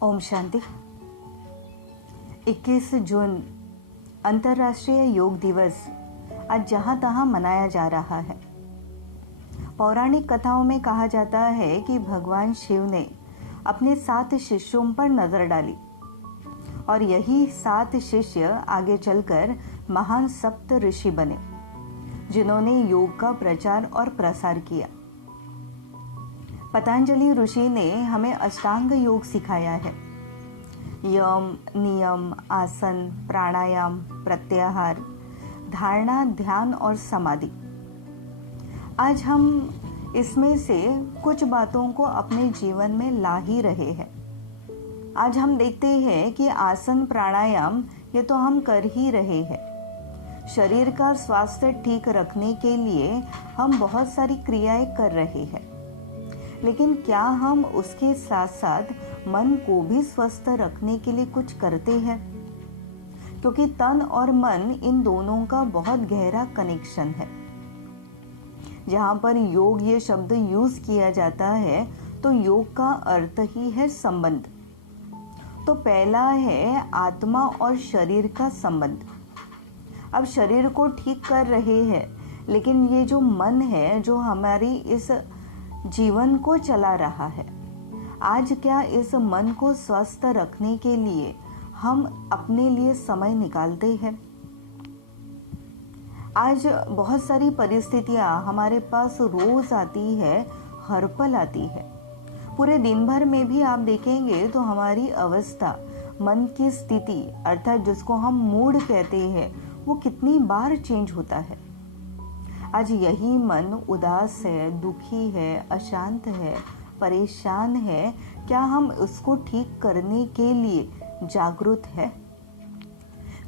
ओम शांति। 21 जून अंतर्राष्ट्रीय योग दिवस आज जहाँ तहाँ मनाया जा रहा है। पौराणिक कथाओं में कहा जाता है कि भगवान शिव ने अपने 7 शिष्यों पर नजर डाली और यही 7 शिष्य आगे चलकर महान सप्त ऋषि बने, जिन्होंने योग का प्रचार और प्रसार किया। पतंजलि ऋषि ने हमें अष्टांग योग सिखाया है। यम, नियम, आसन, प्राणायाम, प्रत्याहार, धारणा, ध्यान और समाधि। आज हम इसमें से कुछ बातों को अपने जीवन में ला ही रहे हैं। आज हम देखते हैं कि आसन, प्राणायाम ये तो हम कर ही रहे हैं। शरीर का स्वास्थ्य ठीक रखने के लिए हम बहुत सारी क्रियाएं कर रहे हैं, लेकिन क्या हम उसके साथ साथ मन को भी स्वस्थ रखने के लिए कुछ करते हैं? क्योंकि तन और मन, इन दोनों का बहुत गहरा कनेक्शन है। जहाँ पर योग ये शब्द यूज किया जाता है तो योग का अर्थ ही है संबंध। तो पहला है आत्मा और शरीर का संबंध। अब शरीर को ठीक कर रहे हैं, लेकिन ये जो मन है, जो हमारी इस जीवन को चला रहा है, आज क्या इस मन को स्वस्थ रखने के लिए हम अपने लिए समय निकालते हैं? आज बहुत सारी परिस्थितियां हमारे पास रोज आती है, हर पल आती है। पूरे दिन भर में भी आप देखेंगे तो हमारी अवस्था, मन की स्थिति अर्थात जिसको हम मूड कहते हैं, वो कितनी बार चेंज होता है। आज यही मन उदास है, दुखी है, अशांत है, परेशान है। क्या हम उसको ठीक करने के लिए जागरूक है?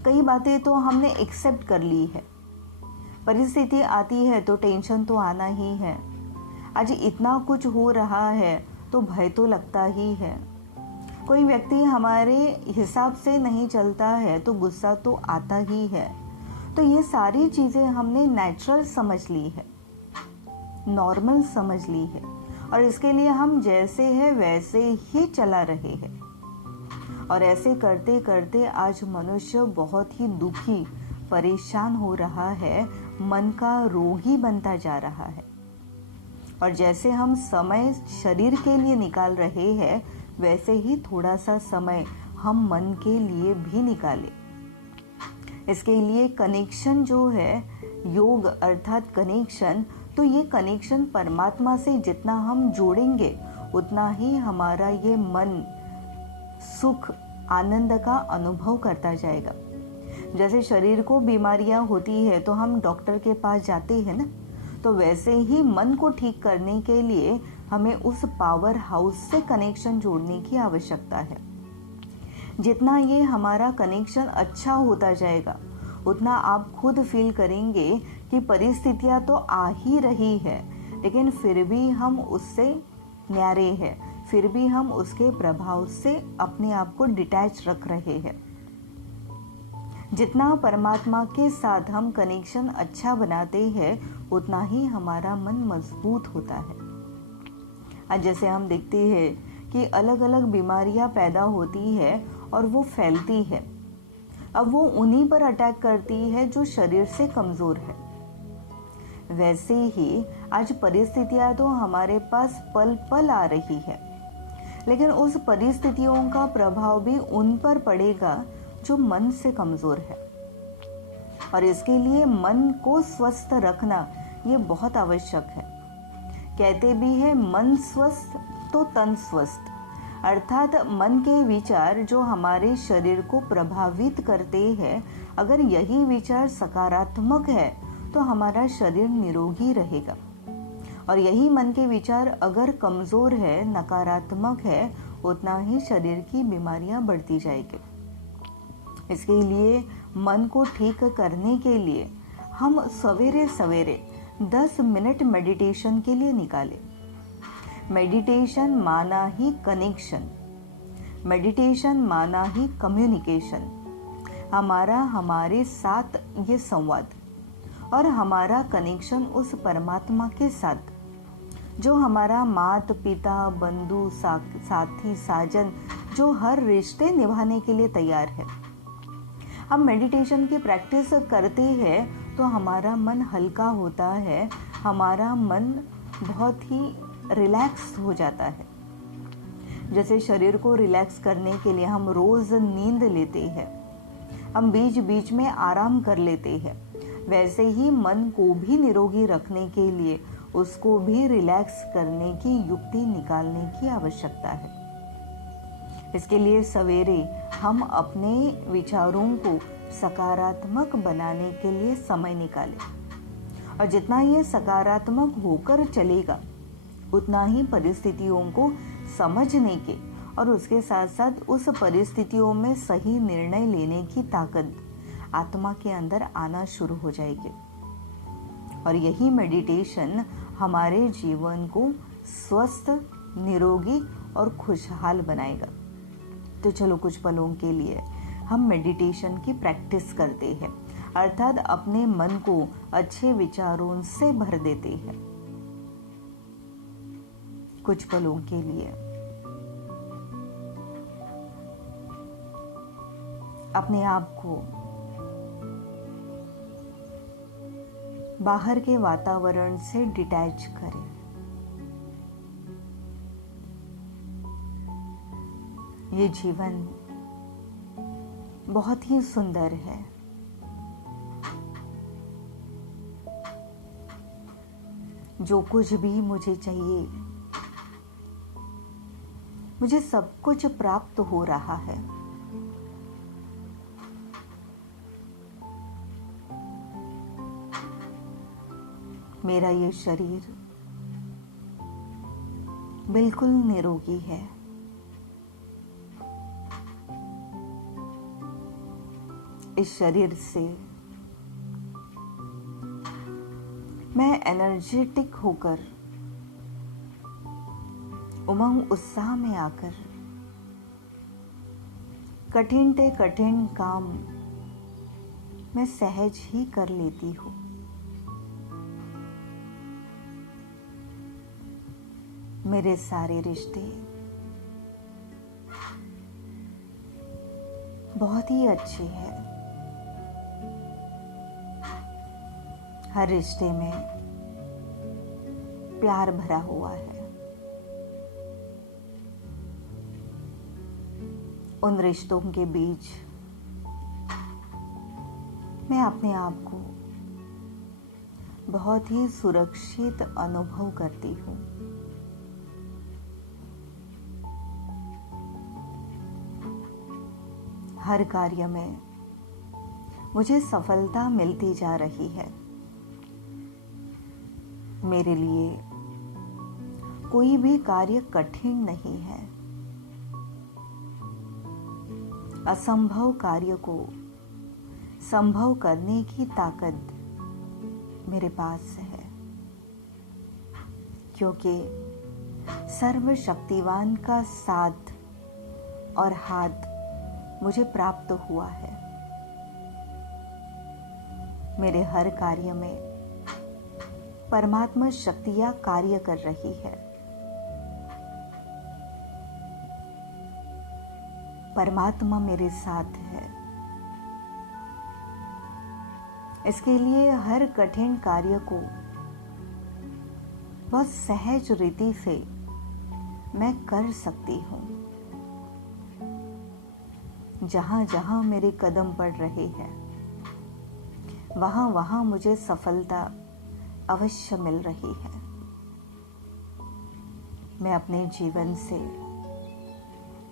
कई बातें तो हमने एक्सेप्ट कर ली है। परिस्थिति आती है तो टेंशन तो आना ही है। आज इतना कुछ हो रहा है तो भय तो लगता ही है। कोई व्यक्ति हमारे हिसाब से नहीं चलता है तो गुस्सा तो आता ही है। तो ये सारी चीजें हमने नेचुरल समझ ली है, नॉर्मल समझ ली है, और इसके लिए हम जैसे हैं वैसे ही चला रहे हैं। और ऐसे करते करते आज मनुष्य बहुत ही दुखी, परेशान हो रहा है, मन का रोगी बनता जा रहा है। और जैसे हम समय शरीर के लिए निकाल रहे हैं, वैसे ही थोड़ा सा समय हम मन के लिए भी निकालें। इसके लिए कनेक्शन जो है, योग अर्थात कनेक्शन, तो ये कनेक्शन परमात्मा से जितना हम जोड़ेंगे उतना ही हमारा ये मन सुख, आनंद का अनुभव करता जाएगा। जैसे शरीर को बीमारियां होती है तो हम डॉक्टर के पास जाते हैं ना, तो वैसे ही मन को ठीक करने के लिए हमें उस पावर हाउस से कनेक्शन जोड़ने की आवश्यकता है। जितना ये हमारा कनेक्शन अच्छा होता जाएगा, उतना आप खुद फील करेंगे कि परिस्थितियां तो आ ही रही है, लेकिन फिर भी हम उससे न्यारे हैं, फिर भी हम उसके प्रभाव से अपने आप को डिटैच रख रहे हैं। जितना परमात्मा के साथ हम कनेक्शन अच्छा बनाते हैं, उतना ही हमारा मन मजबूत होता है। आज जैसे हम देखते हैं कि अलग अलग बीमारियां पैदा होती है और वो फैलती है। अब वो उन्हीं पर अटैक करती है जो शरीर से कमजोर है। वैसे ही आज परिस्थितियां तो हमारे पास पल पल आ रही है, लेकिन उस परिस्थितियों का प्रभाव भी उन पर पड़ेगा जो मन से कमजोर है। और इसके लिए मन को स्वस्थ रखना ये बहुत आवश्यक है। कहते भी है मन स्वस्थ तो तन स्वस्थ, अर्थात मन के विचार जो हमारे शरीर को प्रभावित करते हैं, अगर यही विचार सकारात्मक है तो हमारा शरीर निरोगी रहेगा। और यही मन के विचार अगर कमजोर है, नकारात्मक है, उतना ही शरीर की बीमारियां बढ़ती जाएगी। इसके लिए मन को ठीक करने के लिए हम सवेरे सवेरे 10 मिनट मेडिटेशन के लिए निकालें। मेडिटेशन माना ही कनेक्शन, मेडिटेशन माना ही कम्युनिकेशन, हमारा हमारे साथ ये संवाद और हमारा कनेक्शन उस परमात्मा के साथ। जो हमारा माता पिता, बंधु, साथी, साजन, जो हर रिश्ते निभाने के लिए तैयार है। हम मेडिटेशन की प्रैक्टिस करते हैं तो हमारा मन हल्का होता है, हमारा मन बहुत ही रिलैक्स हो जाता है। जैसे शरीर को रिलैक्स करने के लिए हम रोज नींद लेते हैं, हम बीच बीच में आराम कर लेते हैं, वैसे ही मन को भी निरोगी रखने के लिए उसको भी रिलैक्स करने की युक्ति निकालने की आवश्यकता है। इसके लिए सवेरे हम अपने विचारों को सकारात्मक बनाने के लिए समय निकालें, और जितना ये सकारात्मक होकर चलेगा उतना ही परिस्थितियों को समझने के और उसके साथ साथ उस परिस्थितियों में सही निर्णय लेने की ताकत आत्मा के अंदर आना शुरू हो जाएगी। और यही मेडिटेशन हमारे जीवन को स्वस्थ, निरोगी और खुशहाल बनाएगा। तो चलो कुछ पलों के लिए हम मेडिटेशन की प्रैक्टिस करते हैं, अर्थात अपने मन को अच्छे विचारों से भर देते हैं। कुछ पलों के लिए अपने आप को बाहर के वातावरण से डिटैच करें। ये जीवन बहुत ही सुंदर है। जो कुछ भी मुझे चाहिए, मुझे सब कुछ प्राप्त हो रहा है। मेरा ये शरीर बिल्कुल निरोगी है। इस शरीर से मैं एनर्जेटिक होकर, उमंग उत्साह में आकर कठिन से कठिन काम मैं सहज ही कर लेती हूँ। मेरे सारे रिश्ते बहुत ही अच्छे हैं। हर रिश्ते में प्यार भरा हुआ है। उन रिश्तों के बीच मैं अपने आप को बहुत ही सुरक्षित अनुभव करती हूँ। हर कार्य में मुझे सफलता मिलती जा रही है। मेरे लिए कोई भी कार्य कठिन नहीं है। असंभव कार्य को संभव करने की ताकत मेरे पास है, क्योंकि सर्वशक्तिवान का साथ और हाथ मुझे प्राप्त हुआ है। मेरे हर कार्य में परमात्मा शक्तियां कार्य कर रही है। परमात्मा मेरे साथ है। इसके लिए हर कठिन कार्य को बहुत सहज रीति से मैं कर सकती हूँ। जहां जहां मेरे कदम पड़ रहे हैं, वहां वहां मुझे सफलता अवश्य मिल रही है। मैं अपने जीवन से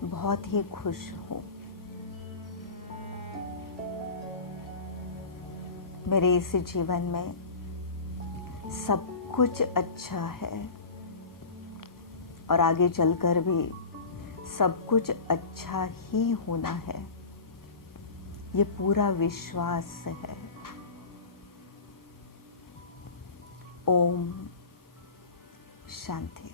बहुत ही खुश हूँ। मेरे इस जीवन में सब कुछ अच्छा है और आगे चलकर भी सब कुछ अच्छा ही होना है, ये पूरा विश्वास है। ओम शांति।